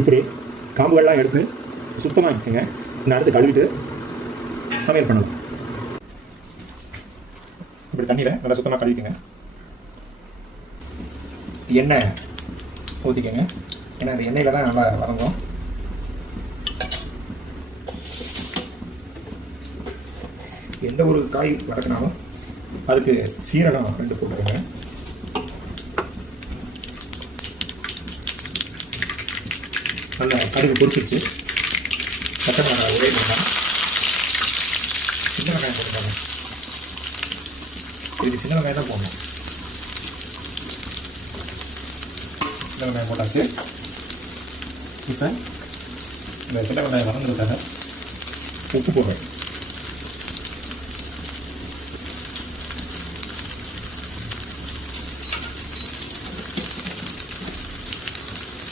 இப்படி காம்புகள்லாம் எடுத்து சுத்தமாக இருக்குங்க. இந்த அடுத்து கழுவிட்டு சமையல் பண்ணலாம். இப்படி தண்ணியில் நல்லா சுத்தமாக கழுவிக்குங்க. எண்ணெய் ஊற்றிக்கங்க ஏன்னா அந்த எண்ணெயில் தான் நல்லா வதங்கும். எந்த ஒரு காய் வதக்கினாலும் அதுக்கு சீரகம் ரெண்டு போட்டுக்கோங்க. நல்லா கடுகு பொரிச்சிருச்சு. பச்சை மிளகாய் ஒரே மிளகாய் சின்ன வெங்காயம் போட்டுக்கோங்க. இதுக்கு சின்ன வெங்காயம் தான் போடணும். சின்ன வெங்காயம் போட்டாச்சு. இப்போ இந்த சின்ன வெங்காயம் மறந்துருக்காங்க உப்பு போடுறேன்.